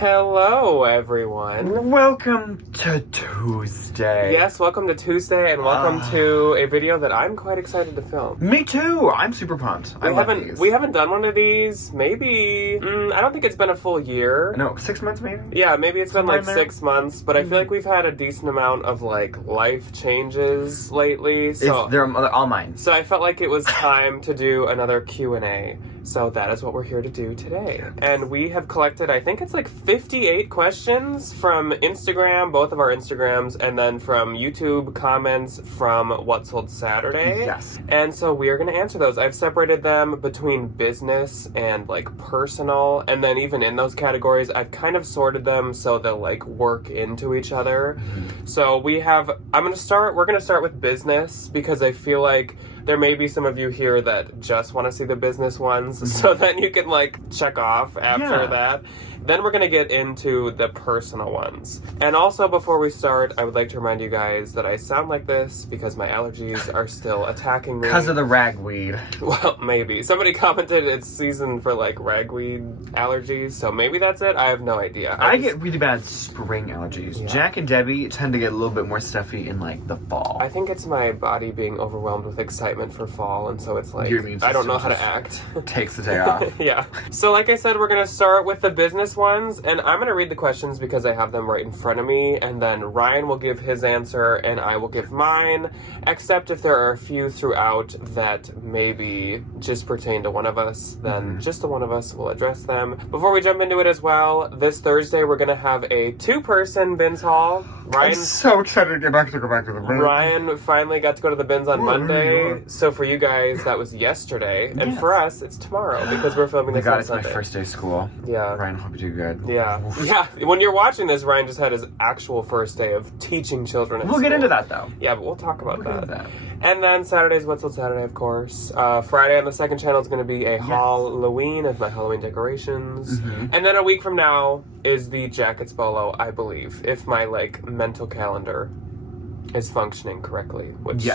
Hello, everyone. Welcome to Tuesday. Yes, welcome to Tuesday, and welcome to a video that I'm quite excited to film. Me too. I'm super pumped. We haven't done one of these. Maybe I don't think it's been a full year. No, 6 months maybe. Yeah, maybe it's been like 6 months, but I feel like we've had a decent amount of like life changes lately. So they're all mine. So I felt like it was time to do another Q&A. So that is what we're here to do today. And we have collected, I think it's like 58 questions from Instagram, both of our Instagrams, and then from YouTube comments from What Sold Saturday. Yes. And so we are going to answer those. I've separated them between business and like personal, and then even in those categories, I've kind of sorted them so they'll like work into each other. Mm-hmm. So we're going to start with business because I feel like there may be some of you here that just want to see the business ones, so then you can like check off after that. Then we're going to get into the personal ones. And also before we start, I would like to remind you guys that I sound like this because my allergies are still attacking me. Because of the ragweed. Well, maybe. Somebody commented it's season for like ragweed allergies, so maybe that's it. I have no idea. I get really bad spring allergies. Yeah. Jack and Debbie tend to get a little bit more stuffy in like the fall. I think it's my body being overwhelmed with excitement for fall, and so it's like I don't know how to act. Takes the day off. Yeah. So like I said, we're going to start with the business ones, and I'm going to read the questions because I have them right in front of me, and then Ryan will give his answer and I will give mine, except if there are a few throughout that maybe just pertain to one of us, then just the one of us will address them. Before we jump into it as well, this Thursday we're going to have a 2-person bins haul. I'm so excited to go back to the bins. Ryan finally got to go to the bins on Monday, so for you guys that was yesterday, and for us it's tomorrow because we're filming this on Sunday. It's my first day of school. Yeah. Ryan, hope you do good. Yeah. Yeah. When you're watching this, Ryan just had his actual first day of teaching children at school. We'll get into that though. Yeah, but we'll talk about that. And then Saturday's What's Sold Saturday, of course. Friday on the second channel is going to be a Halloween of my Halloween decorations. And then a week from now is the Jackets Bolo, I believe, if my like mental calendar is functioning correctly. Which,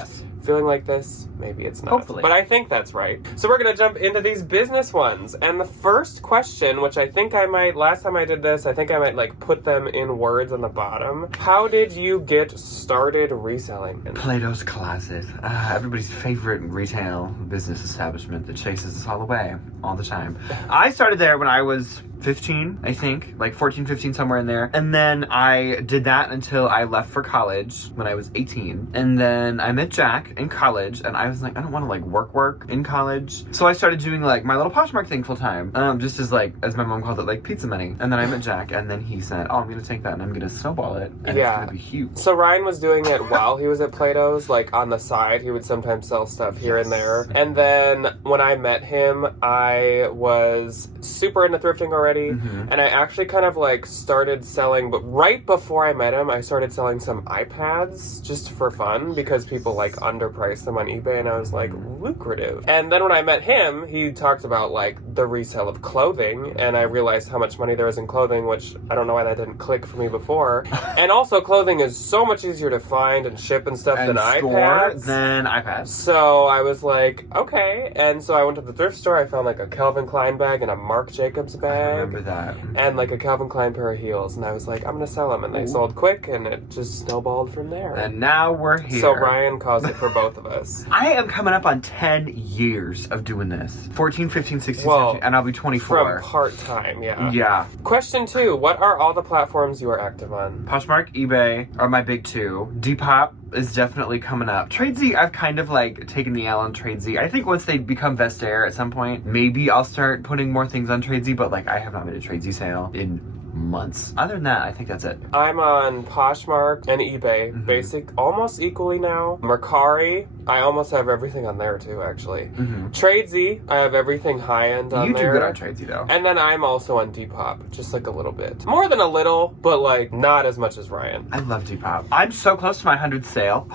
feeling like this, maybe it's not. Hopefully. But I think that's right. So we're going to jump into these business ones. And the first question, which I think I might, last time I did this, I think I might like put them in words on the bottom. How did you get started reselling? Plato's Closet. Everybody's favorite retail business establishment that chases us all away all the time. I started there when I was 15, I think, like 14, 15, somewhere in there. And then I did that until I left for college when I was 18. And then I met Jack in college, and I was like, I don't want to like work in college. So I started doing like my little Poshmark thing full time, just as like, as my mom called it, like pizza money. And then I met Jack, and then he said, oh, I'm going to take that and I'm going to snowball it. And it's going to be huge. So Ryan was doing it while he was at Plato's, like on the side. He would sometimes sell stuff here and there. And then when I met him, I was super into thrifting already. And I actually kind of like started selling, but right before I met him, I started selling some iPads just for fun because people like underpriced them on eBay, and I was like, lucrative. And then when I met him, he talked about like the resale of clothing, and I realized how much money there is in clothing, which I don't know why that didn't click for me before. And also clothing is so much easier to find and ship and stuff than iPads. So I was like, okay. And so I went to the thrift store, I found like a Calvin Klein bag and a Marc Jacobs bag. I remember that. And like a Calvin Klein pair of heels, and I was like, I'm gonna sell them, and they sold quick, and it just snowballed from there. And now we're here. So Ryan caused it for both of us. I am coming up on 10 years of doing this. 14, 15, 16, 17, and I'll be 24. From part-time, yeah. Yeah. Question 2, what are all the platforms you are active on? Poshmark, eBay are my big two. Depop is definitely coming up. Tradesy, I've kind of like taken the L on Tradesy. I think once they become Vestaire at some point, maybe I'll start putting more things on Tradesy, but like I have not made a Tradesy sale in months. Other than that, I think that's it. I'm on Poshmark and eBay, basic, almost equally now. Mercari, I almost have everything on there too, actually. Tradesy, I have everything high-end on there. You do good on Tradesy though. And then I'm also on Depop, just like a little bit. More than a little, but like not as much as Ryan. I love Depop. I'm so close to my 100th sale.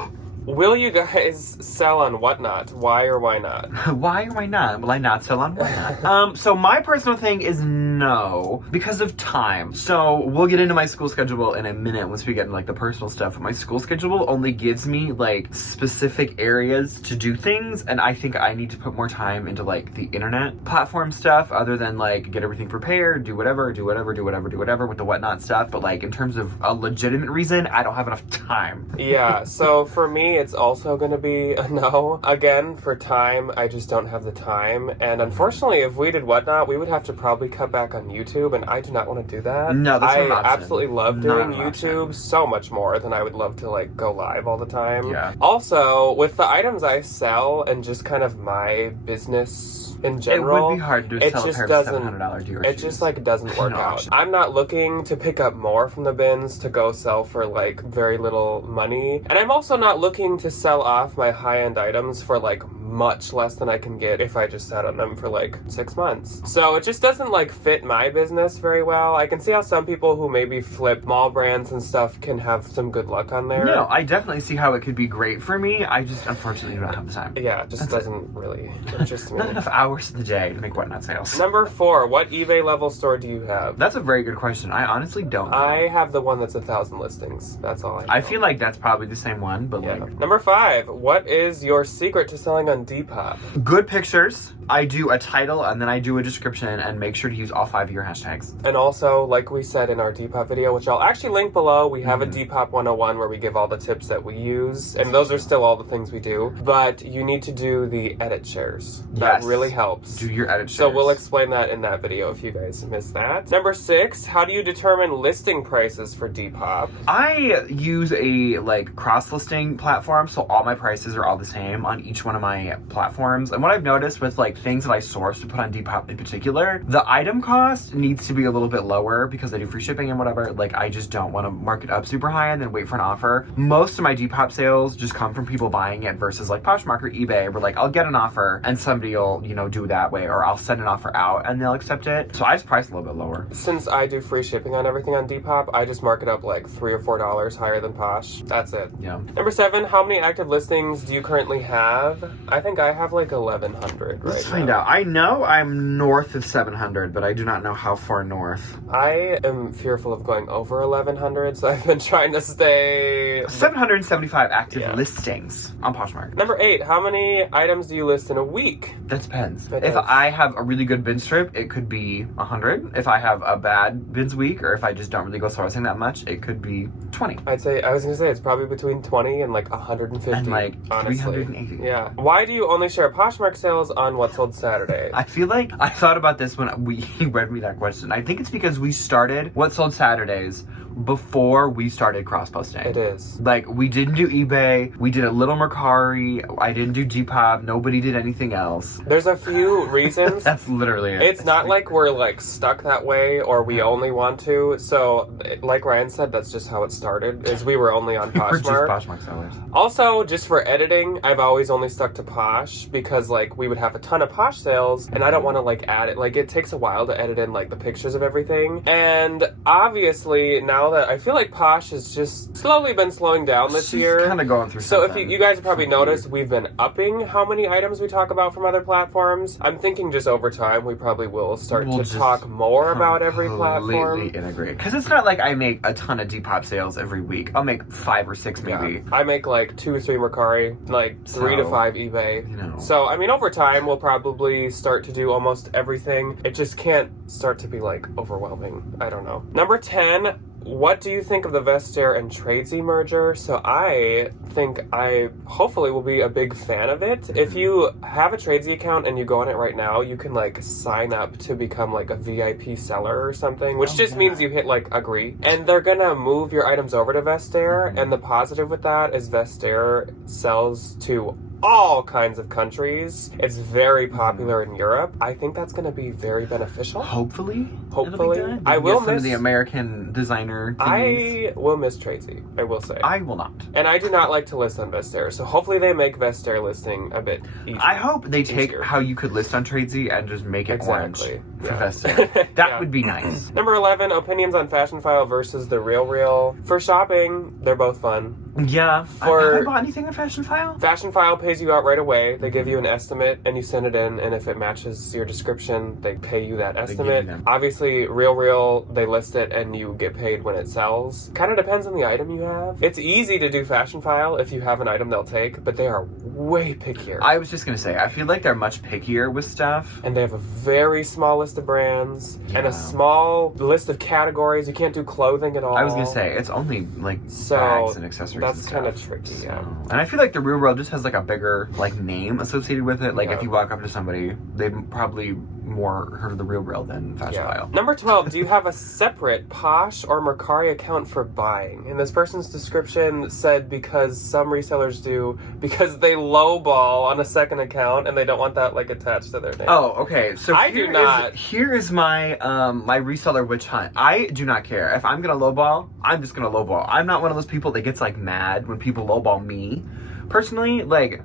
Will you guys sell on Whatnot? Why or why not? Why or why not? Will I not sell on Whatnot? So my personal thing is no, because of time. So we'll get into my school schedule in a minute once we get into like the personal stuff. But my school schedule only gives me like specific areas to do things, and I think I need to put more time into like the internet platform stuff other than like get everything prepared, do whatever with the Whatnot stuff. But like in terms of a legitimate reason, I don't have enough time. Yeah, so for me, it's also going to be a no. Again, for time, I just don't have the time. And unfortunately, if we did Whatnot, we would have to probably cut back on YouTube, and I do not want to do that. No, that's not an I option. absolutely love doing YouTube so much more than I would love to like go live all the time. Yeah. Also, with the items I sell and just kind of my business in general, it would be hard to sell a pair of $700 Dior it shoes. just like doesn't work out. I'm not looking to pick up more from the bins to go sell for like very little money, and I'm also not looking to sell off my high-end items for like much less than I can get if I just sat on them for like 6 months. So it just doesn't like fit my business very well. I can see how some people who maybe flip mall brands and stuff can have some good luck on there. No, I definitely see how it could be great for me. I just unfortunately do not have the time. Yeah, it just doesn't really interest me. Not enough hours in the day to make Whatnot sales. Number 4, what eBay level store do you have? That's a very good question. I honestly don't know. I have the one that's 1,000 listings. That's all I know. I feel like that's probably the same one, but Yeah. like... Number 5, what is your secret to selling on Depop? Good pictures. I do a title and then I do a description and make sure to use all 5 of your hashtags. And also, like we said in our Depop video, which I'll actually link below, we have a Depop 101 where we give all the tips that we use, and those are still all the things we do. But you need to do the edit shares. That Yes. really helps. Do your edit shares. So we'll explain that in that video if you guys missed that. Number 6, how do you determine listing prices for Depop? I use a like cross-listing platform, so all my prices are all the same on each one of my platforms. And what I've noticed with like things that I source to put on Depop in particular, the item cost needs to be a little bit lower because I do free shipping and whatever. Like I just don't want to mark it up super high and then wait for an offer. Most of my Depop sales just come from people buying it versus like Poshmark or eBay where like I'll get an offer and somebody will, you know, do that way, or I'll send an offer out and they'll accept it. So I just price a little bit lower. Since I do free shipping on everything on Depop, I just mark it up like $3 or $4 higher than Posh. That's it. Yeah. Number 7, how many active listings do you currently have? I think I have like 1,100 right Let's now. find out. I know I'm north of 700, but I do not know how far north. I am fearful of going over 1,100, so I've been trying to stay... 775 active Yeah. listings on Poshmark. Number 8, how many items do you list in a week? That depends. It If does. I have a really good bin strip, it could be 100. If I have a bad bins week, or if I just don't really go sourcing that much, it could be 20. I was going to say it's probably between 20 and like 150. And like honestly. 380. Yeah. Why do you only share Poshmark sales on What Sold Saturday? I feel like I thought about this when we read me that question. I think it's because we started What Sold Saturdays before we started cross-posting. It is. Like, we didn't do eBay, we did a little Mercari, I didn't do Depop, nobody did anything else. There's a few reasons. That's literally it. It's not like we're like stuck that way or we only want to. So, like Ryan said, that's just how it started. Is we were only on We're just Poshmark. Poshmark sellers. Also, just for editing, I've always only stuck to Posh because like we would have a ton of Posh sales, and I don't want to like add it. Like it takes a while to edit in like the pictures of everything. And obviously, now that I feel like Posh has just slowly been slowing down this She's year. kind of going through So if something. you guys have probably noticed, we've been upping how many items we talk about from other platforms. I'm thinking just over time, we probably will start We'll to just talk more about every platform. Completely integrate. Because it's not like I make a ton of Depop sales every week. I'll make 5 or 6 maybe. Yeah. I make like 2 or 3 Mercari, like 3 to So, 5 eBay. you know. So, I mean, over time, we'll probably start to do almost everything. It just can't start to be like overwhelming. I don't know. Number 10, what do you think of the Vestaire and Tradesy merger? So I think I hopefully will be a big fan of it. If you have a Tradesy account and you go on it right now, you can like sign up to become like a VIP seller or something, which just means you hit like agree. And they're gonna move your items over to Vestaire, and the positive with that is Vestaire sells to all kinds of countries. It's very popular in Europe. I think that's going to be very beneficial. Hopefully. Hopefully. It'll be good. I You will get some miss of the American designer thingies. I will miss Tradesy, I will say. I will not. And I do not like to list on Vestaire, so hopefully they make Vestaire listing a bit easier. I hope they take Easier. how you could list on Tradesy and just make it Exactly. orange for Yeah. Vestaire. That Yeah. would be nice. Number 11, opinions on Fashionfile versus the Real. For shopping, they're both fun. Yeah. For- Have I bought anything on Fashionfile? Fashionfile pays you out right away. They give you an estimate and you send it in, and if it matches your description, they pay you that estimate. Obviously, Real, they list it and you get paid when it sells. Kind of depends on the item you have. It's easy to do Fashionfile if you have an item they'll take, but they are way pickier. I was just gonna say, I feel like they're much pickier with stuff. And they have a very small list of brands and a small list of categories. You can't do clothing at all. I was gonna say, it's only like bags and accessories. That's kind of tricky, yeah. And I feel like the Real World just has like a bigger like name associated with it. Like if you walk up to somebody, they've probably more heard of the Real World than Fashionfile. Number 12, do you have a separate Posh or Mercari account for buying? And this person's description said because some resellers do, because they lowball on a second account and they don't want that like attached to their name. Oh, okay. So I do not. Here is my my reseller witch hunt. I do not care. If I'm gonna lowball, I'm just gonna lowball. I'm not one of those people that gets like mad when people lowball me. Personally, like,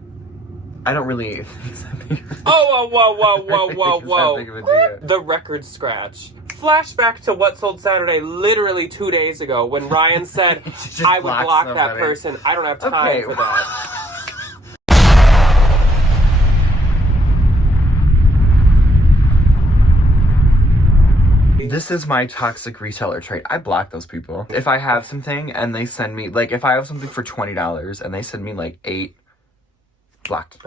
I don't really. Whoa. The record scratch. Flashback to what sold Saturday literally 2 days ago when Ryan said, I would block that person. I don't have time for that. This is my toxic reseller trait. I block those people. If I have something and they send me, like, if I have something for $20 and they send me like 8, blocked.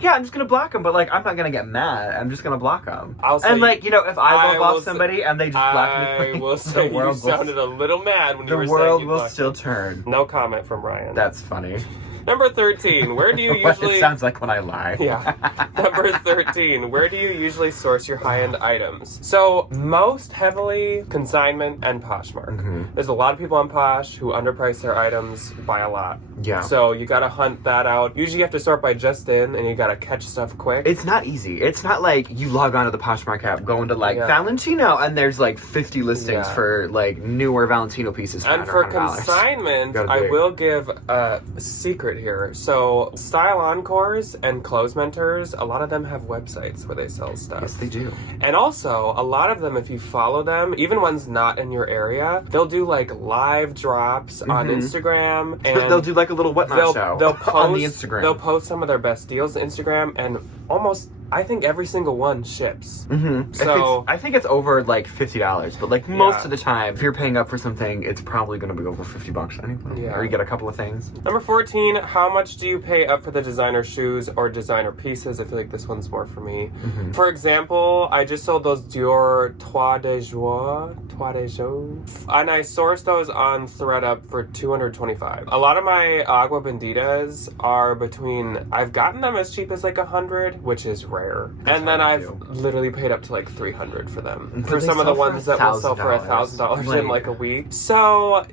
Yeah, I'm just gonna block them, but like, I'm not gonna get mad. I'm just gonna block them. And like, you know, if I block off somebody and they just block me, I will say you sounded a little mad when you were saying the world will still turn. No comment from Ryan. That's funny. Number 13, where do you usually... It sounds like when I lie. Yeah. Number 13, where do you usually source your high-end items? So, most heavily, Consignment and Poshmark. Mm-hmm. There's a lot of people on Posh who underprice their items by a lot. Yeah. So, you gotta hunt that out. Usually, you have to sort by just in, and you gotta catch stuff quick. It's not easy. It's not like you log onto the Poshmark app, go into like Valentino, and there's like 50 listings for like newer Valentino pieces for And for $100. Consignment, I will give a secret here. So, Style Encores and Clothes Mentors, a lot of them have websites where they sell stuff. Yes, they do. And also, a lot of them, if you follow them, even ones not in your area, they'll do like live drops on Instagram. And they'll do like a little whatnot show they'll post, on the Instagram. They'll post some of their best deals on Instagram, and almost, I think every single one ships. Mm-hmm. So I think it's over like $50, but like most of the time, if you're paying up for something, it's probably going to be over $50 anyway. Yeah. Or you get a couple of things. Number 14, how much do you pay up for the designer shoes or designer pieces? I feel like this one's more for me. Mm-hmm. For example, I just sold those Dior Trois de Joie, and I sourced those on ThredUp for $225. A lot of my Agua Benditas are between, I've gotten them as cheap as like $100, which is rare. And then I've literally paid up to like $300 for them. For some of the ones that will sell for $1,000 in like a week. So,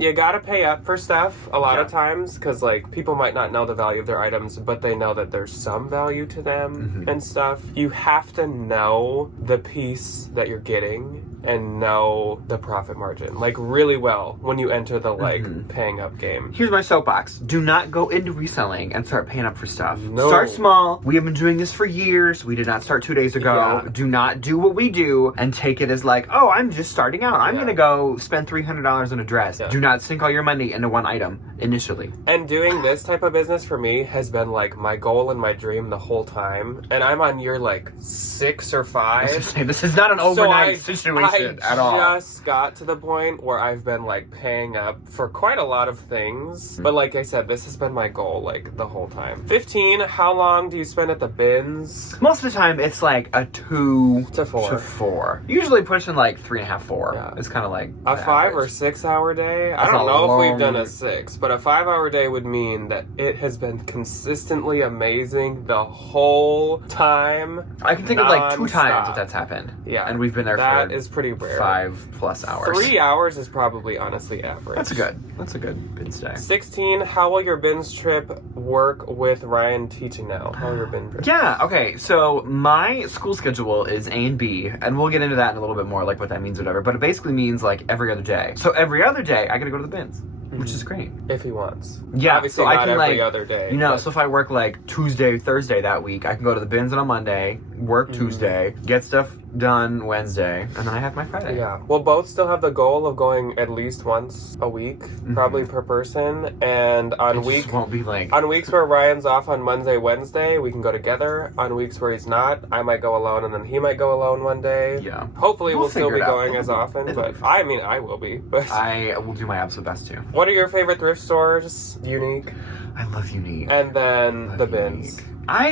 you gotta pay up for stuff a lot of times, because like people might not know the value of their items, but they know that there's some value to them and stuff. You have to know the piece that you're getting and know the profit margin like really well when you enter the like paying up game. Here's my soapbox. Do not go into reselling and start paying up for stuff. No. Start small. We have been doing this for years. We did not start 2 days ago. Yeah. Do not do what we do and take it as like, oh, I'm just starting out. I'm gonna go spend $300 on a dress. Do not sink all your money into one item initially. And doing this type of business for me has been like my goal and my dream the whole time. And I'm on year like 6 or 5. This is not an overnight situation at all. I just got to the point where I've been like paying up for quite a lot of things. But like I said, this has been my goal like the whole time. 15, how long do you spend at the bins? Most of the time it's like a 2 to 4. Usually pushing like 3.5, 4. Yeah. It's kind of like a 5 or 6 hour day. I don't know if we've done a 6, but a 5 hour day would mean that it has been consistently amazing the whole time. I can think of like 2 times that's happened. Yeah. And we've been there that is pretty rare. 5+ hours. 3 hours is probably honestly average. That's a good bins day. 16, how will your bins trip work with Ryan teaching now? How will your bin trip? Yeah, okay. So my school schedule is A and B, and we'll get into that in a little bit more, like what that means or whatever, but it basically means like every other day. So every other day, I gotta go to the bins. Which is great. If he wants. Yeah, obviously so not I can every like, other day. You know, so if I work like Tuesday, Thursday that week, I can go to the bins on a Monday, work Tuesday, get stuff done Wednesday, and then I have my Friday. Yeah. We'll both still have the goal of going at least once a week, probably per person. And on won't be like... on weeks where Ryan's off on Monday, Wednesday, we can go together. On weeks where he's not, I might go alone, and then he might go alone one day. Yeah. Hopefully we'll still be going as often, It'll but I mean, I will be. But I will do my absolute best too. What are your favorite thrift stores? Unique. I love Unique. And then the bins.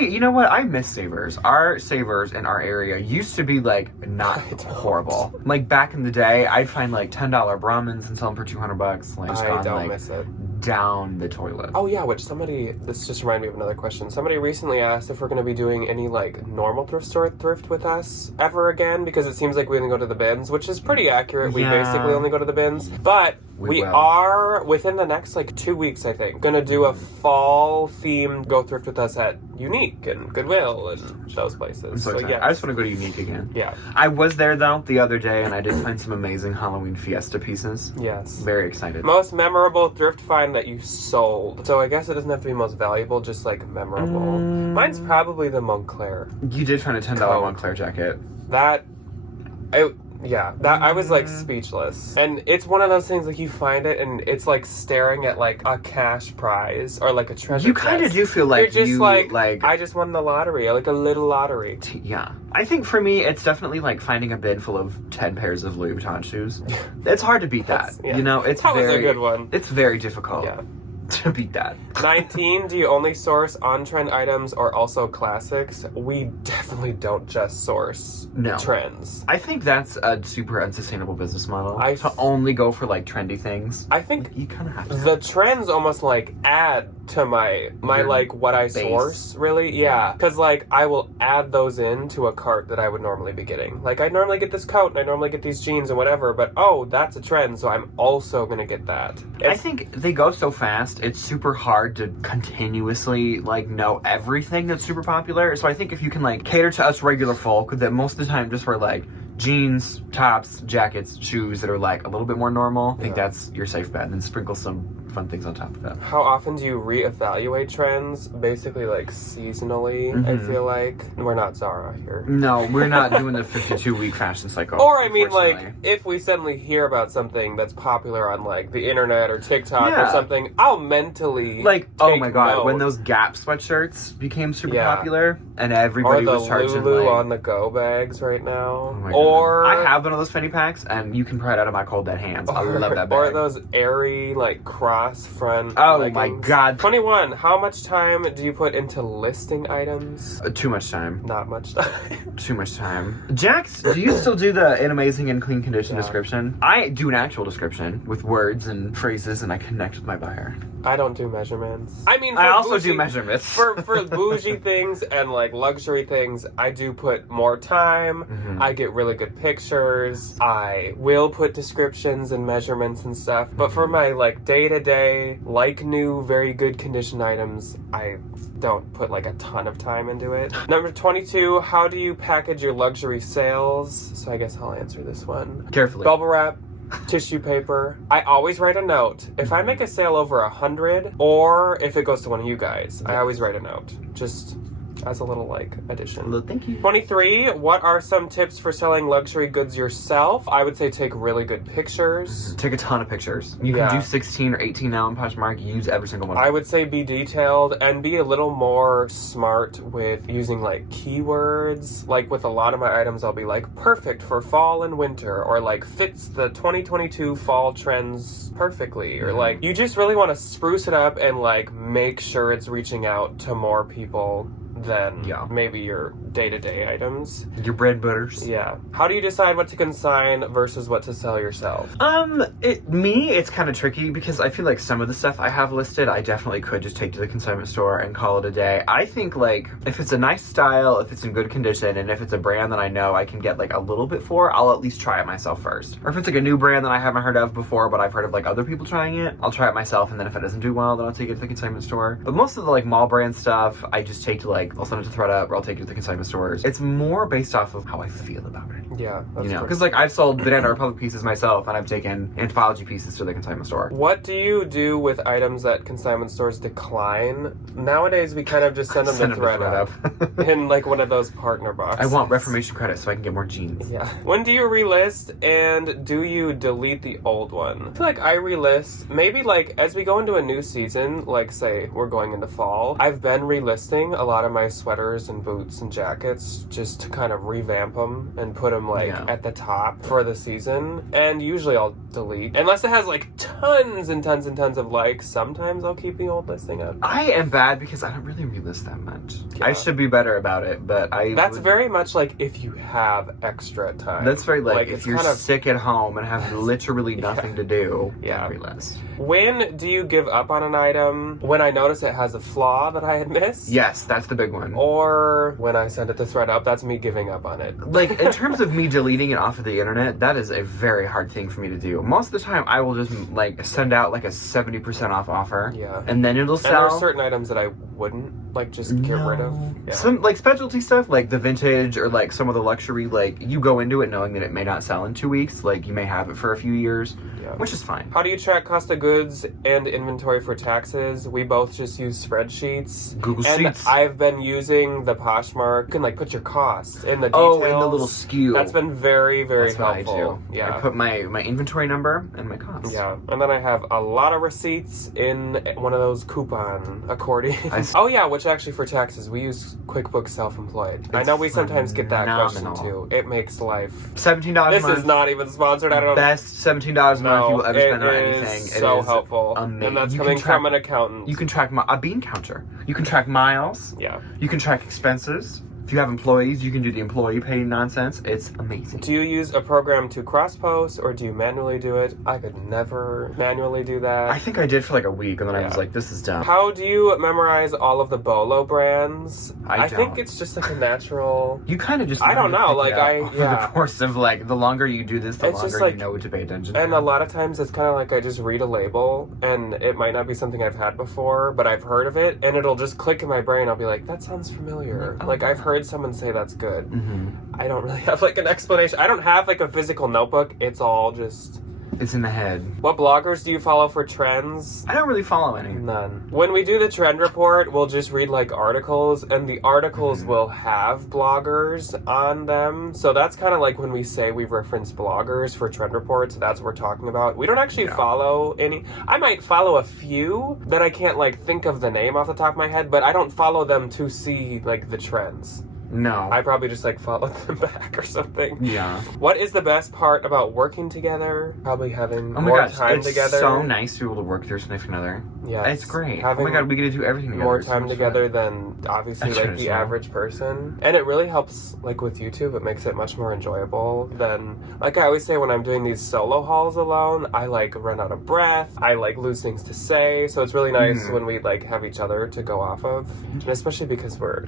You know what? I miss Savers. Our Savers in our area used to be like not horrible. Like back in the day, I'd find like $10 Brahmins and sell them for $200. Like, I don't miss it. Down the toilet. Oh yeah, this just reminded me of another question. Somebody recently asked if we're going to be doing any like normal thrift store thrift with us ever again, because it seems like we only go to the bins, which is pretty accurate. We basically only go to the bins, but we are within the next like 2 weeks, I think, gonna do a fall themed go thrift with us at Unique and Goodwill and those places. So yeah, I just want to go to Unique again. Yeah, I was there though the other day, and I did find some amazing Halloween Fiesta pieces. Yes, very excited. Most memorable thrift find that you sold. So I guess it doesn't have to be most valuable, just like memorable. Mine's probably the Montclair. You did find a $10 Montclair jacket. I was like speechless. And it's one of those things like you find it and it's like staring at like a cash prize or like a treasure. You kind of do feel like you're just like I just won the lottery, like a little lottery. Yeah. I think for me it's definitely like finding a bin full of 10 pairs of Louis Vuitton shoes. It's hard to beat that. You know, that was a good one. It's very difficult. Yeah. To beat that. 19, do you only source on-trend items or also classics? We definitely don't just source trends. I think that's a super unsustainable business model. To only go for like trendy things. I think you kind of have to. The trends almost like add to my like what I source, really. Yeah. Because like I will add those into a cart that I would normally be getting. Like I normally get this coat and I normally get these jeans and whatever, but that's a trend, so I'm also going to get that. I think they go so fast. It's super hard to continuously like know everything that's super popular. So I think if you can like cater to us regular folk that most of the time just wear like jeans, tops, jackets, shoes that are like a little bit more normal, I think that's your safe bet, and then sprinkle some fun things on top of that. How often do you reevaluate trends? Basically like seasonally, I feel like. We're not Zara here. No, we're not doing the 52-week fashion cycle. Or I mean like, if we suddenly hear about something that's popular on like the internet or TikTok or something, I'll mentally like, oh my god, when those Gap sweatshirts became super popular and everybody was charging Lulu like, on the go bags right now. Oh my god. Or I have one of those fanny packs and you can pry it out of my cold dead hands. I love that bag. Or those airy like cross front leggings. My god. 21, how much time do you put into listing items? Too much time. Not much time. Too much time. Jax, do you still do the in amazing and clean condition description? I do an actual description with words and phrases and I connect with my buyer. I don't do measurements. I mean, I also do measurements. For bougie things and like luxury things, I do put more time. I get really good pictures. I will put descriptions and measurements and stuff. But for my like day-to-day, like new, very good condition items, I don't put like a ton of time into it. Number 22, how do you package your luxury sales? So I guess I'll answer this one. Carefully. Bubble wrap. Tissue paper. I always write a note. If I make a sale over 100, or if it goes to one of you guys, I always write a note. Just as a little like addition. Well, thank you. 23, what are some tips for selling luxury goods yourself? I would say take really good pictures. Take a ton of pictures. You can do 16 or 18 now in Poshmark. Use every single one. I would say be detailed and be a little more smart with using like keywords. Like with a lot of my items, I'll be like perfect for fall and winter, or like fits the 2022 fall trends perfectly, or like you just really want to spruce it up and like make sure it's reaching out to more people than maybe your day-to-day items. Your bread butters. Yeah. How do you decide what to consign versus what to sell yourself? It's kind of tricky because I feel like some of the stuff I have listed, I definitely could just take to the consignment store and call it a day. I think like if it's a nice style, if it's in good condition, and if it's a brand that I know I can get like a little bit for, I'll at least try it myself first. Or if it's like a new brand that I haven't heard of before, but I've heard of like other people trying it, I'll try it myself, and then if it doesn't do well, then I'll take it to the consignment store. But most of the like mall brand stuff, I just take to like, I'll send it to ThredUp or I'll take it to the consignment stores. It's more based off of how I feel about it. Yeah, that's You know, true. because like I've sold Banana Republic pieces myself, and I've taken Anthropologie pieces to the consignment store. What do you do with items that consignment stores decline? Nowadays, we kind of just send them to ThredUp in like one of those partner boxes. I want Reformation credit so I can get more jeans. Yeah. When do you relist, and do you delete the old one? I feel like I relist maybe like as we go into a new season, like say we're going into fall. I've been relisting a lot of my sweaters and boots and jackets just to kind of revamp them and put them like at the top for the season. And usually I'll delete unless it has like tons and tons and tons of likes. Sometimes I'll keep the old listing up. I am bad because I don't really relist that much. Yeah. I should be better about it, but That's very much like if you have extra time. That's very like if it's you're kind of sick at home and have literally nothing to do, Yeah. relist. When do you give up on an item? When I notice it has a flaw that I had missed? Yes, that's the big one. Or when I send it to ThredUp, that's me giving up on it. Like, in terms of me deleting it off of the internet, that is a very hard thing for me to do. Most of the time, I will just, like, send out, like, a 70% off offer. Yeah. And then it'll sell. And there are certain items that I wouldn't, like, just get rid of. Yeah. Some, like, specialty stuff, like the vintage or, like, some of the luxury, like, you go into it knowing that it may not sell in 2 weeks. Like, you may have it for a few years, which is fine. How do you track cost of goods and inventory for taxes? We both just use spreadsheets. Google Sheets. And I've been using the Poshmark. You can, like, put your costs in the details. Oh, in the little SKU. That's been very, very That's what helpful. I do. Yeah. I put my inventory number and my costs. Yeah, and then I have a lot of receipts in one of those coupon accordions. Oh yeah, which actually for taxes, we use QuickBooks Self-Employed. I know we sometimes get that question too. It makes life... $17 a month. This is not even sponsored, I don't know. Best $17 a month you will ever spend on anything. It is helpful. Amazing. And that's coming from an accountant. You can track a bean counter. You can track miles. Yeah. You can track expenses. If you have employees, you can do the employee pay nonsense. It's amazing. Do you use a program to cross-post, or do you manually do it? I could never manually do that. I think I did for like a week, and then I was like, this is dumb. How do you memorize all of the Bolo brands? I think it's just like a natural... You kind of just... I don't know, like over the course of like, the longer you do this, the It's longer just, like, you know what to pay attention to. And a lot of times it's kind of like I just read a label, and it might not be something I've had before, but I've heard of it, and it'll just click in my brain. I'll be like, that sounds familiar. Like, I've heard someone say that's good. I don't really have like an explanation. I don't have like a physical notebook. It's all just... It's in the head. What bloggers do you follow for trends? I don't really follow any. None. When we do the trend report, we'll just read like articles, and the articles will have bloggers on them. So that's kind of like when we say we reference bloggers for trend reports, that's what we're talking about. We don't actually follow any. I might follow a few that I can't like think of the name off the top of my head, but I don't follow them to see like the trends. No. I probably just like followed them back or something. Yeah. What is the best part about working together? Probably having Oh my more gosh, time it's together. so nice to be able to work with your significant other. Yeah, It's great. having oh my god, we get to do everything together. more It's so time much together fun. than obviously That's like true the as well. average person, and it really helps like with YouTube. It makes it much more enjoyable than like I always say when I'm doing these solo hauls alone. I like run out of breath. I like lose things to say. So it's really nice when we like have each other to go off of, and especially because we're.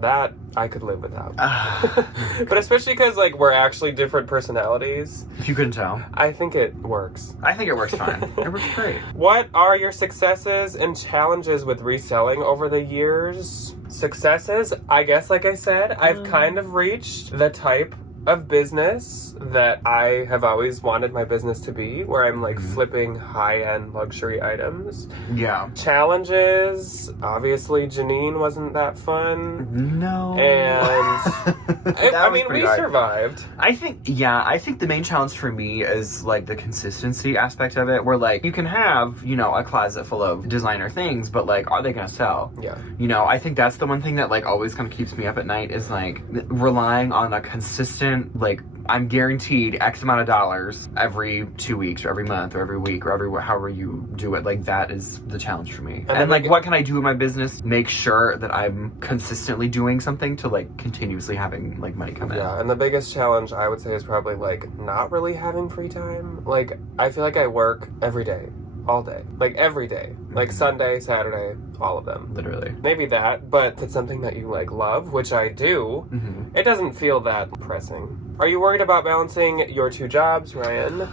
That I could live without. But especially because, like, we're actually different personalities. If you couldn't tell. I think it works. I think it works fine. It works great. What are your successes and challenges with reselling over the years? Successes, I guess, like I said, I've kind of reached the type of business that I have always wanted my business to be, where I'm like flipping high-end luxury items. Yeah. Challenges, obviously Janine wasn't that fun. No. And I mean, we survived. I think the main challenge for me is like the consistency aspect of it, where like you can have, you know, a closet full of designer things, but like, are they gonna sell? Yeah. You know, I think that's the one thing that like always kind of keeps me up at night is like relying on a consistent, like, I'm guaranteed X amount of dollars every 2 weeks or every month or every week or every however you do it. Like, that is the challenge for me. And like, what can I do in my business? Make sure that I'm consistently doing something to like continuously having like money come in. Yeah, and the biggest challenge I would say is probably like not really having free time. Like, I feel like I work every day. All day. Like, every day. Like Sunday, Saturday, all of them. Literally. Maybe that, but if it's something that you like love, which I do, it doesn't feel that pressing. Are you worried about balancing your 2 jobs, Ryan?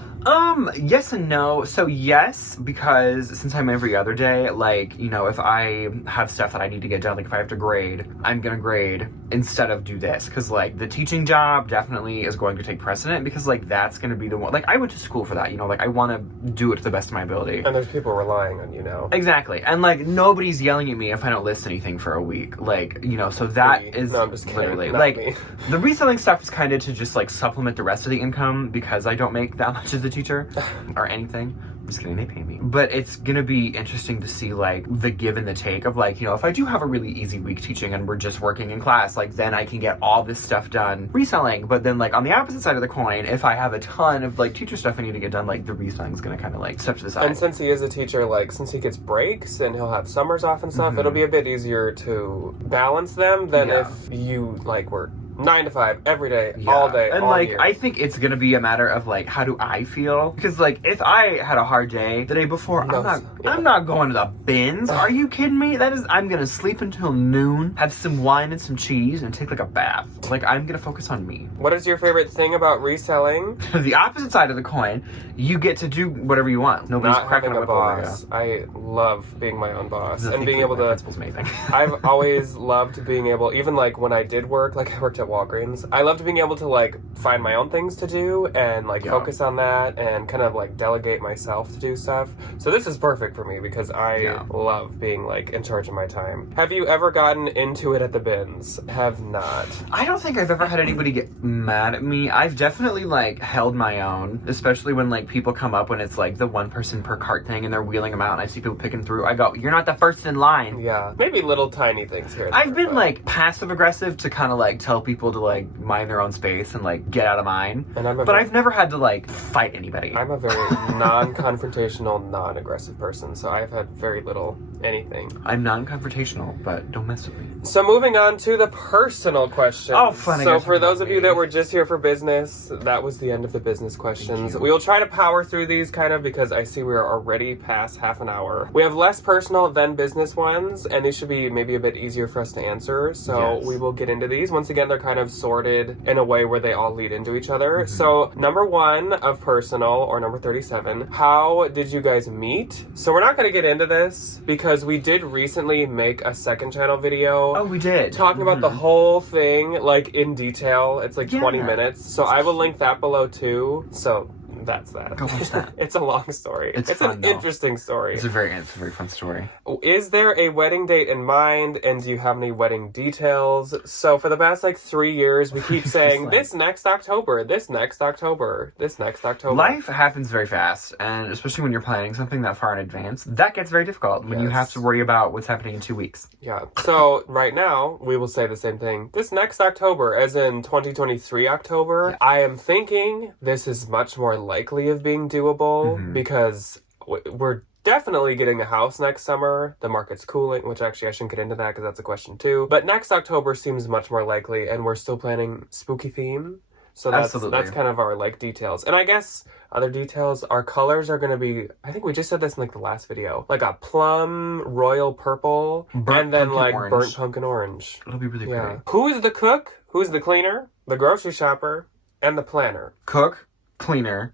Yes and no. So yes, because since I'm every other day, like, you know, if I have stuff that I need to get done, like if I have to grade, I'm gonna grade instead of do this. Because, like, the teaching job definitely is going to take precedent because, like, that's gonna be the one. Like, I went to school for that, you know, like, I want to do it to the best of my ability. And there's people relying on you now. Exactly. And, like, nobody's yelling at me if I don't list anything for a week. Like, you know, so that is no, I'm just kidding. literally, Not like, me. the reselling stuff is kind of to just, like, supplement the rest of the income because I don't make that much as a teacher or anything. I'm just kidding, they pay me. But it's gonna be interesting to see, like, the give and the take of, like, you know, if I do have a really easy week teaching and we're just working in class, like, then I can get all this stuff done reselling. But then, like, on the opposite side of the coin, if I have a ton of, like, teacher stuff I need to get done, like, the reselling is gonna kind of, like, step to the side. And since he is a teacher, like, since he gets breaks and he'll have summers off and stuff, it'll be a bit easier to balance them than if you, like, were 9 to 5 every day, all day, and all like year. I think it's gonna be a matter of like how do I feel? Because like if I had a hard day the day before, I'm not going to the bins. Are you kidding me? I'm gonna sleep until noon, have some wine and some cheese, and take like a bath. Like I'm gonna focus on me. What is your favorite thing about reselling? The opposite side of the coin, you get to do whatever you want. Nobody's Not cracking having a a whip over boss. you. I love being my own boss The and being able to. principle's amazing. I've always loved being able, even like when I did work, like I worked at Walgreens. I loved being able to like find my own things to do and like focus on that and kind of like delegate myself to do stuff. So this is perfect for me because I love being like in charge of my time. Have you ever gotten into it at the bins? Have not. I don't think I've ever had anybody get mad at me. I've definitely like held my own, especially when like people come up when it's like the 1 person per cart thing and they're wheeling them out and I see people picking through. I go, you're not the first in line. Yeah, maybe little tiny things here and I've there, been like passive aggressive to kind of like tell people to like mind their own space and like get out of mine. And I've never had to like fight anybody. I'm a very non-confrontational, non-aggressive person, so I've had very little anything. I'm non-confrontational, but don't mess with me. So moving on to the personal questions. Oh, fun. So for those of you that were just here for business, that was the end of the business questions. We will try to power through these kind of because I see we're already past half an hour. We have less personal than business ones, and these should be maybe a bit easier for us to answer. So we will get into these. Once again, they're kind of sorted in a way where they all lead into each other. So number 1 of personal, or number 37, how did you guys meet? So we're not going to get into this because we did recently make a second channel video. Oh, we did. Talking about the whole thing, like in detail. It's like 20 minutes. So I will link that below too. So that's that. Go watch that. It's a long story. It's fun, an though. interesting story. It's a very fun story. Is there a wedding date in mind, and do you have any wedding details? So for the past like 3 years, we keep saying like, this next October, this next October, this next October. Life happens very fast, and especially when you're planning something that far in advance, that gets very difficult when you have to worry about what's happening in 2 weeks. Yeah. So right now, we will say the same thing. This next October, as in 2023 October, I am thinking this is much more likely of being doable because we're definitely getting a house next summer. The market's cooling, which actually I shouldn't get into that because that's a question too. But next October seems much more likely, and we're still planning spooky theme. So that's kind of our like details. And I guess other details, our colors are going to be, I think we just said this in like the last video, like a plum, royal purple, and then like burnt pumpkin orange. It'll be really pretty. Who is the cook? Who's the cleaner? The grocery shopper? And the planner? Cook, cleaner,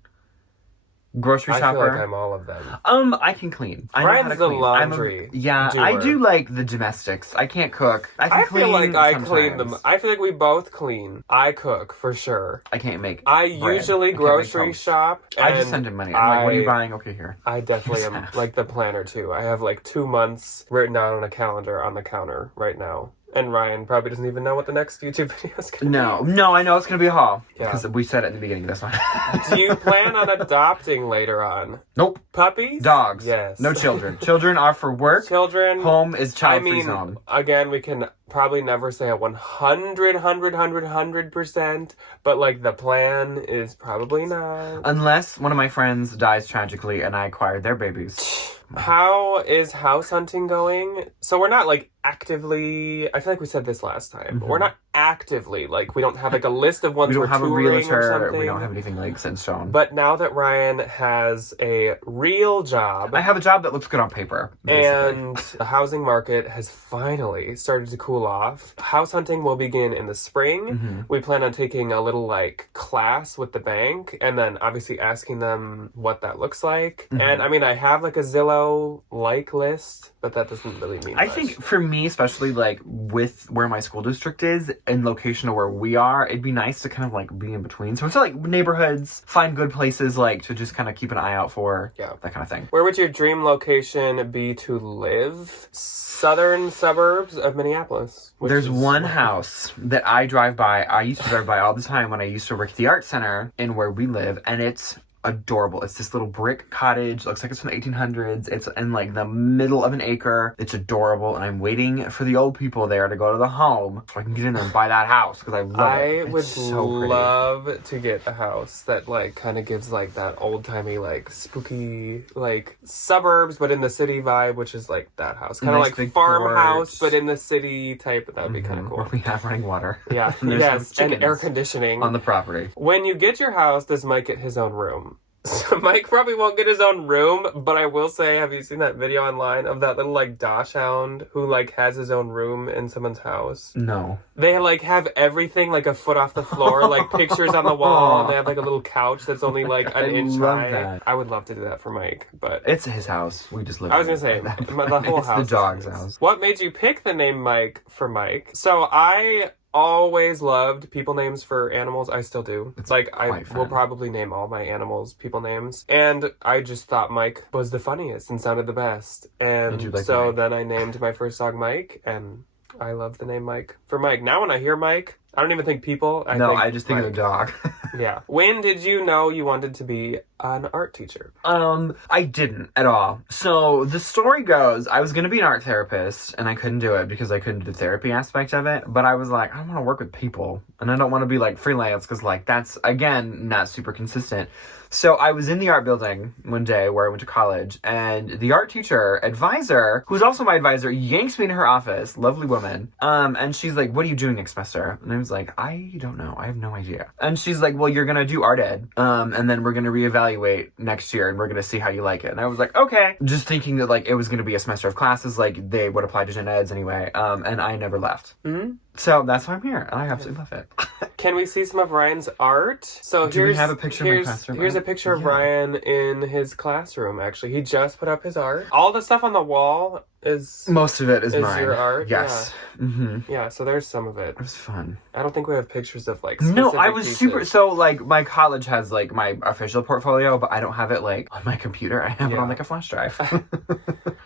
grocery shopper. I feel like I'm all of them. I can clean. Ryan's the laundry. I do like the domestics. I can't cook. I feel like I clean them. I feel like we both clean. I cook for sure. I can't make. I usually grocery shop. I just send him money. I'm like, what are you buying? Okay, here. I definitely am like the planner too. I have like 2 months written down on a calendar on the counter right now. And Ryan probably doesn't even know what the next YouTube video is going to be. No, I know it's going to be a haul. Because we said it at the beginning of this one. Do you plan on adopting later on? Nope. Puppies? Dogs. Yes. No children. Children are for work. Children. Home is child-free zone. Again, we can probably never say a 100%, but like the plan is probably not. Unless one of my friends dies tragically and I acquire their babies. How is house hunting going? So we're not like actively, I feel like we said this last time, but Mhm. we're not actively, like, we don't have like a list of ones We don't we're have a touring or realtor. something. We don't have anything like set in stone. But now that Ryan has a real job, I have a job that looks good on paper. Basically. and the housing market has finally started to cool off. House hunting will begin in the spring. Mm-hmm. We plan on taking a little like class with the bank and then obviously asking them what that looks like. Mm-hmm. And I mean, I have like a Zillow like list, but that doesn't really mean I much. think for me, especially like with where my school district is and location of where we are, it'd be nice to kind of like be in between. So it's like neighborhoods, find good places like to just kind of keep an eye out for. Yeah. That kind of thing. Where would your dream location be to live? Southern suburbs of Minneapolis. There's one house that I drive by. I used to drive by all the time when I used to work at the art center in where we live, and it's adorable. It's this little brick cottage. Looks like it's from the 1800s. It's in like the middle of an acre. It's adorable, and I'm waiting for the old people there to go to the home so I can get in there and buy that house because I love it. I would It's so pretty. love to get a house that like kind of gives like that old timey like spooky like suburbs but in the city vibe, which is like that house kind of Nice like big farmhouse porch. but in the city type. That'd be kind of cool. Where we have running water. Yeah, And there's yes, some and chickens air conditioning on the property. When you get your house, does Mike get his own room? So Mike probably won't get his own room, but I will say, have you seen that video online of that little like dachshund who like has his own room in someone's house? No. They like have everything like a foot off the floor, like pictures on the wall, and they have like a little couch that's only like an inch love high. that. I would love to do that for Mike, but It's his house. We just live I was in gonna say it at that the point. whole It's house. the dog's is his. house. What made you pick the name Mike for Mike? So I always loved people names for animals. I still do. It's like I quite fun. will probably name all my animals people names, and I just thought Mike was the funniest and sounded the best, and you like so Mike? then I named my first dog Mike, and I love the name Mike for Mike. Now when I hear Mike, I don't even think people. I just think of the dog. Yeah. When did you know you wanted to be an art teacher? I didn't at all. So the story goes, I was going to be an art therapist and I couldn't do it because I couldn't do the therapy aspect of it. But I was like, I want to work with people and I don't want to be like freelance because like that's, again, not super consistent. So I was in the art building one day where I went to college, and the art teacher advisor, who's also my advisor, yanks me into her office, lovely woman, and she's like, what are you doing next semester? And I was like, I don't know. I have no idea. And she's like, well, you're going to do art ed, and then we're going to reevaluate next year, and we're going to see how you like it. And I was like, okay. Just thinking that, like, it was going to be a semester of classes, like, they would apply to gen eds anyway, and I never left. Mm-hmm. So that's why I'm here, and I absolutely love it. Can we see some of Ryan's art? So Do we have a picture of my classroom? Here's a picture of Yeah. Ryan in his classroom, actually. He just put up his art. All the stuff on the wall is... Most of it is mine. your art? Yes. Yeah. Mm-hmm. Yeah, so there's some of it. It was fun. I don't think we have pictures of, like, No, I specific was pieces. super... So, like, my college has, like, my official portfolio, but I don't have it, like, on my computer. I have it on, like, a flash drive.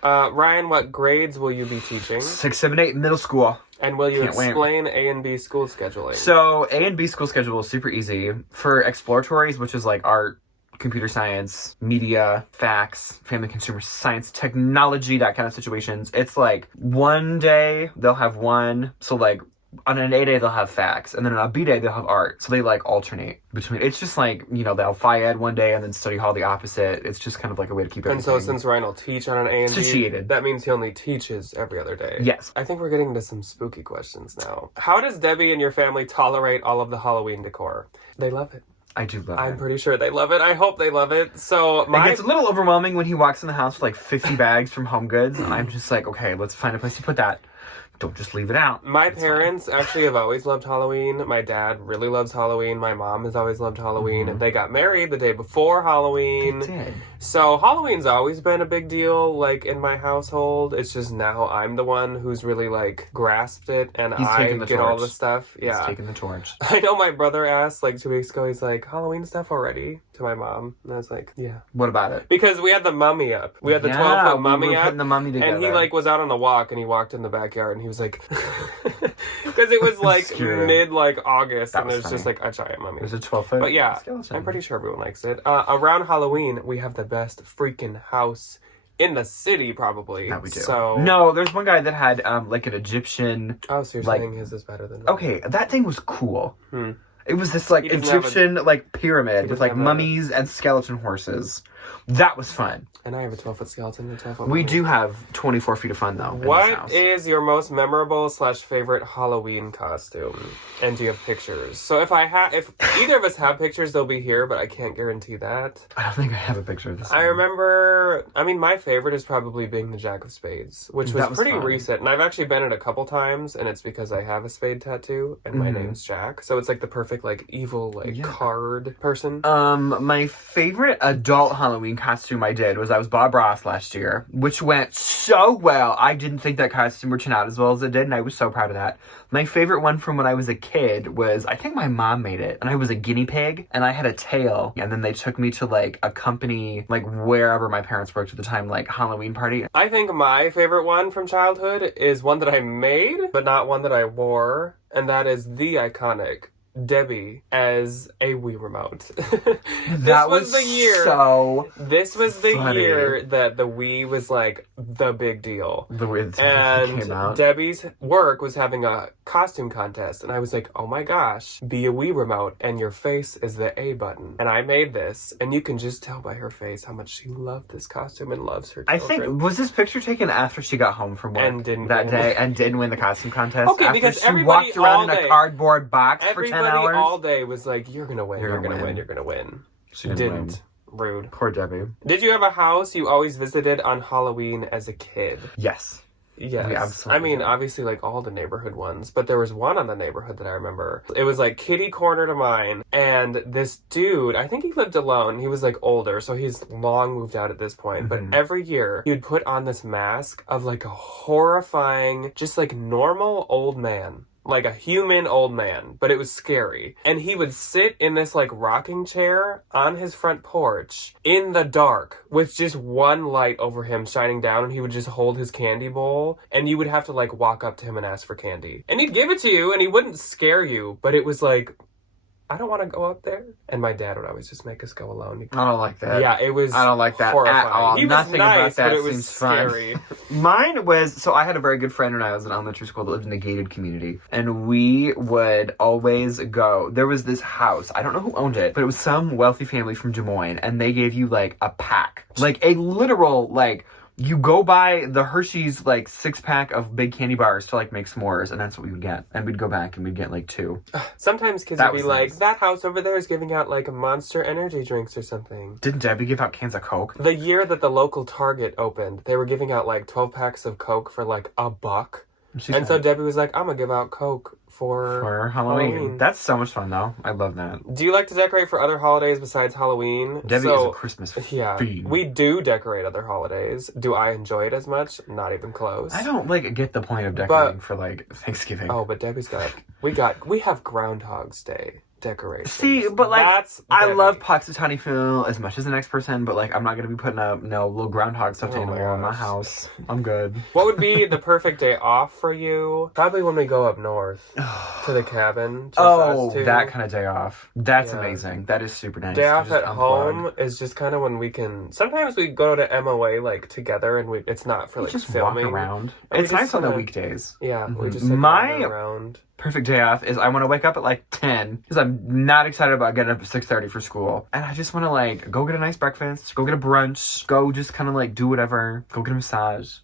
Ryan, what grades will you be teaching? 6, 7, 8, middle school. And will you Can't wait. explain A and B school scheduling? So, A and B school schedule is super easy. For exploratories, which is, like, art, computer science, media, facts, family consumer science, technology, that kind of situations, it's, like, one day they'll have one. So, like, on an A day, they'll have facts, and then on a B day, they'll have art. So they, like, alternate between. It's just, like, you know, they'll Phi-Ed one day and then study hall the opposite. It's just kind of like a way to keep everything. And so since Ryan will teach on an A and B, Situated. that means he only teaches every other day. Yes. I think we're getting into some spooky questions now. How does Debbie and your family tolerate all of the Halloween decor? They love it. I do love I'm it. pretty sure they love it. I hope they love it. So It gets a little overwhelming when he walks in the house with, like, 50 bags from Home Goods, and I'm just like, okay, let's find a place to put that. Don't just leave it out. My It's parents actually have always loved Halloween. My dad really loves Halloween. My mom has always loved Halloween. They got married the day before Halloween. They did. So Halloween's always been a big deal, like, in my household. It's just now I'm the one who's really, like, grasped it, and He's I taking the get all torch. the stuff. He's Yeah. taking the torch. I know my brother asked, like, 2 weeks ago, he's like, Halloween stuff already? To my mom. And I was like, yeah. What about it? Because we had the mummy up. We had the Yeah, 12-foot we mummy were up. putting the mummy together. And he, like, was out on the walk, and he walked in the backyard, and he was like... Because it was, like, Screw it. mid, like, August, That and was there's just, funny. like, a giant mummy. There's a 12-foot But yeah, skeleton. I'm pretty sure everyone likes it. Around Halloween, we have the best freaking house in the city, probably. That we do. So... No, there's one guy that had, like, an Egyptian... Oh, so you're like- saying his is better than mine. Okay, that thing was cool. Hmm. It was this, like, He doesn't have Egyptian, like, pyramid with, doesn't like, have a- mummies and skeleton horses. That was fun. And I have a 12-foot skeleton and a 12-foot We do have 24 feet of fun, though, in this What house. is your most memorable / favorite Halloween costume? And do you have pictures? So if either of us have pictures, they'll be here, but I can't guarantee that. I don't think I have a picture of this I remember, my favorite is probably being the Jack of Spades, which was pretty fun. recent. And I've actually been it a couple times, and it's because I have a spade tattoo, and my name's Jack. So it's like the perfect, like, evil, like, card person. My favorite adult Halloween costume I did was Bob Ross last year, which went so well. I didn't think that costume would turn out as well as it did, and I was so proud of that. My favorite one from when I was a kid was, I think my mom made it, and I was a guinea pig, and I had a tail, and then they took me to, like, a company, like, wherever my parents worked at the time, like, Halloween party. I think my favorite one from childhood is one that I made, but not one that I wore, and that is the iconic Debbie as a Wii remote. This was the year that the Wii was like the big deal. The way it came out. Debbie's work was having a costume contest, and I was like, oh my gosh, be a Wii remote, and your face is the A button. And I made this, and you can just tell by her face how much she loved this costume and loves her children. I think, was this picture taken after she got home from work and didn't win the costume contest? Okay, after because she everybody walked around all in a day, cardboard box for 10 hours? all day was like, you're gonna win, you're gonna win. She Didn't. win. Rude. Poor Debbie. Did you have a house you always visited on Halloween as a kid? Yes. Yes. We absolutely did. Obviously, like, all the neighborhood ones, but there was one on the neighborhood that I remember. It was, like, kitty corner to mine, and this dude, I think he lived alone. He was, like, older, so he's long moved out at this point, but every year, he would put on this mask of, like, a horrifying, just, like, normal old man. Like a human old man, but it was scary. And he would sit in this like rocking chair on his front porch in the dark with just one light over him shining down, and he would just hold his candy bowl, and you would have to like walk up to him and ask for candy. And he'd give it to you, and he wouldn't scare you, but it was like, I don't want to go up there. And my dad would always just make us go alone. I don't like that. Yeah, it was I don't like that horrifying. at all. He was Nothing nice, about that but it was seems scary. fun. Mine was, so I had a very good friend when I was in elementary school that lived in a gated community. And we would always go, there was this house, I don't know who owned it, but it was some wealthy family from Des Moines. And they gave you like a pack, like a literal, like, you go buy the Hershey's, like, 6-pack of big candy bars to, like, make s'mores, and that's what we would get. And we'd go back and we'd get, like, 2. Sometimes kids would be like, that house over there is giving out, like, Monster energy drinks or something. Didn't Debbie give out cans of Coke? The year that the local Target opened, they were giving out, like, 12 packs of Coke for, like, $1. And so Debbie was like, I'm gonna give out Coke for Halloween. That's so much fun, though. I love that. Do you like to decorate for other holidays besides Halloween? Debbie is a Christmas fiend. We do decorate other holidays. Do I enjoy it as much? Not even close. I don't, like, get the point of decorating for, like, Thanksgiving. Oh, but Debbie's got... We have Groundhog's Day decorations. See, but like, I Debbie. love Puxatawny Phil as much as the next person, but like, I'm not gonna be putting up little groundhog stuffed animal in my house. I'm good. What would be the perfect day off for you? Probably when we go up north to the cabin. Just us two. That kind of day off. That's amazing. That is super nice. Day off at home is just kind of when we can. Sometimes we go to MOA like together, and it's not for like just filming. Walk around. It's nice on the weekdays. Yeah, we just like, around. Perfect day off is I want to wake up at like 10 because I'm not excited about getting up at 6:30 for school, and I just want to like go get a nice breakfast, go get a brunch, go just kind of like do whatever, go get a massage,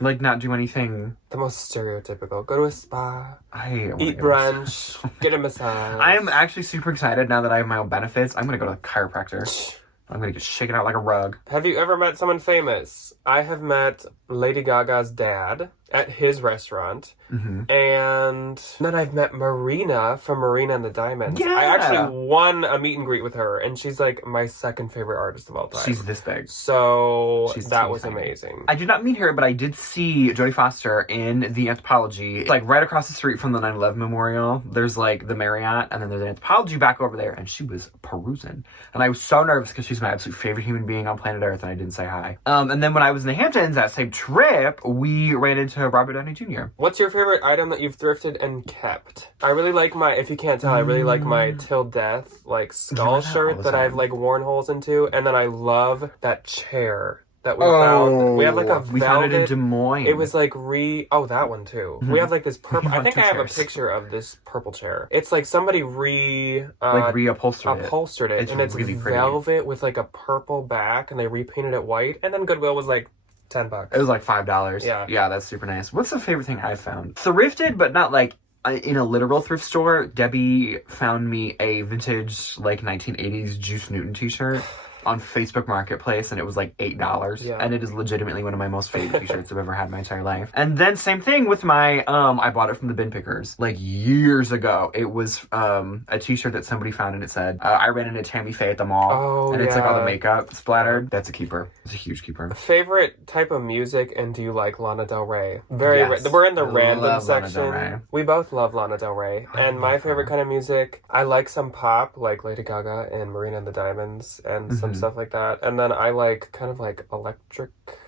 like not do anything. The most stereotypical. Go to a spa, eat brunch, get a massage. I am actually super excited now that I have my own benefits. I'm gonna go to a chiropractor. I'm gonna get shaken out like a rug. Have you ever met someone famous? I have met Lady Gaga's dad at his restaurant. And then I've met Marina from Marina and the Diamonds. Yeah. I actually won a meet and greet with her, and she's like my second favorite artist of all time. She's this big. So that was amazing. I did not meet her, but I did see Jodie Foster in the Anthropology. Like right across the street from the 9/11 Memorial, there's like the Marriott, and then there's an Anthropology back over there, and she was perusing. And I was so nervous because she's my absolute favorite human being on planet Earth, and I didn't say hi. And then when I was in the Hamptons, that same trip, we ran into Robert Downey Jr. What's your favorite item that you've thrifted and kept? I really like if you can't tell, I really like my Till Death, like, skull shirt that I've, like, worn holes into. And then I love that chair that we found. We had like a we found it in Des Moines. It was like that one too. We have like this purple. I think I have a chairs. picture of this purple chair. It's like somebody reupholstered it, and it's really pretty. velvet with like a purple back, and they repainted it white. And then Goodwill was like $10. It was like $5. Yeah, that's super nice. What's the favorite thing I found? Thrifted, but not like in a literal thrift store. Debbie found me a vintage like 1980s Juice Newton t-shirt on Facebook Marketplace, and it was like $8. Yeah. And it is legitimately one of my most favorite t-shirts I've ever had in my entire life. And then same thing with my I bought it from the bin pickers like years ago. It was a t-shirt that somebody found, and it said I ran into Tammy Faye at the mall, and it's like all the makeup splattered. That's a keeper. It's a huge keeper. Favorite type of music, and do you like Lana Del Rey? Yes. We're in the I random love section. Lana Del Rey. We both love Lana Del Rey. And my favorite kind of music, I like some pop, like Lady Gaga and Marina and the Diamonds, and some stuff like that. And then I like kind of like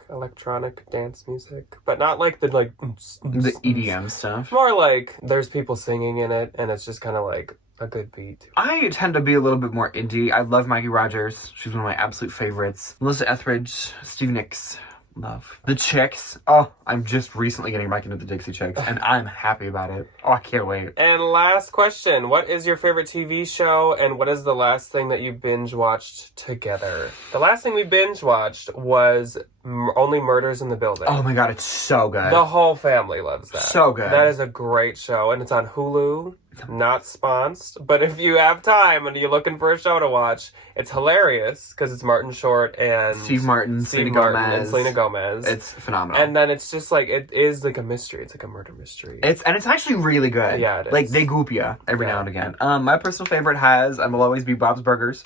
electronic dance music, but not like the EDM stuff. More like there's people singing in it, and it's just kind of like a good beat. I tend to be a little bit more indie. I love Maggie Rogers. She's one of my absolute favorites. Melissa Etheridge, Stevie Nicks. Love. The Chicks. Oh, I'm just recently getting back into the Dixie Chicks, and I'm happy about it. Oh, I can't wait. And last question. What is your favorite TV show, and what is the last thing that you binge watched together? The last thing we binge watched was Only Murders in the Building. Oh my god, it's so good. The whole family loves that. So good. That is a great show, and it's on Hulu. Not sponsored, but if you have time and you're looking for a show to watch, it's hilarious because it's Martin Short and Steve Martin, and Selena Gomez. It's phenomenal. And then it's just like, it is like a mystery. It's like a murder mystery. It's actually really good. Yeah, it is. Like, they goop you every now and again. My personal favorite will always be Bob's Burgers.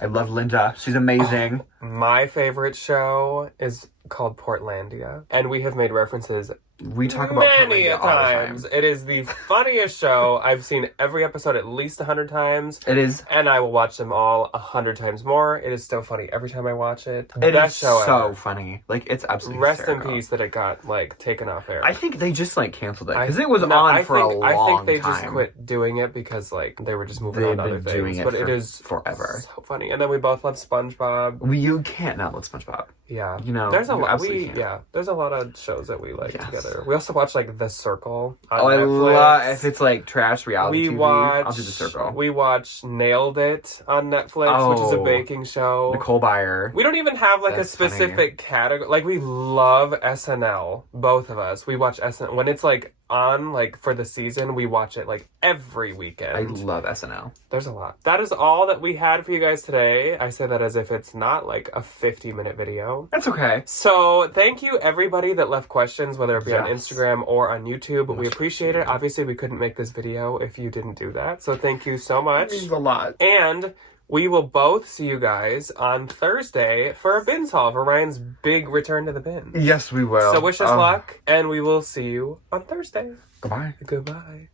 I love Linda. She's amazing. My favorite show is called Portlandia, and we have made references We talk about many Portlandia all the times. time. It is the funniest show. I've seen every episode at least 100 times. It is. And I will watch them all 100 times more. It is so funny every time I watch it. It Best is show so ever. funny. Like, it's absolutely Rest hysterical. in peace that it got, like, taken off air. I think they just, like, canceled it. Because it was on for a long time. I think they just quit doing it because, like, they were just moving on to other things. Doing it but for it is forever. So funny. And then we both love SpongeBob. You can't not love SpongeBob. Yeah. You know, there's a lot. can't. There's a lot of shows that we like together. We also watch like The Circle on I Netflix. love if it's like trash reality TV. I'll do The Circle. We watch Nailed It on Netflix, which is a baking show. Nicole Byer. We don't even have like a specific category. Like we love SNL, both of us. We watch SNL when it's like on like for the season. We watch it like every weekend. I love SNL. There's a lot. That is all that we had for you guys today. I say that as if it's not like a 50-minute video. That's okay. So thank you everybody that left questions, whether it be on Instagram or on YouTube. We appreciate it. Obviously, we couldn't make this video if you didn't do that. So thank you so much. It means a lot. And we will both see you guys on Thursday for a bins haul for Ryan's big return to the bin. Yes, we will. So wish us luck, and we will see you on Thursday. Goodbye. Goodbye.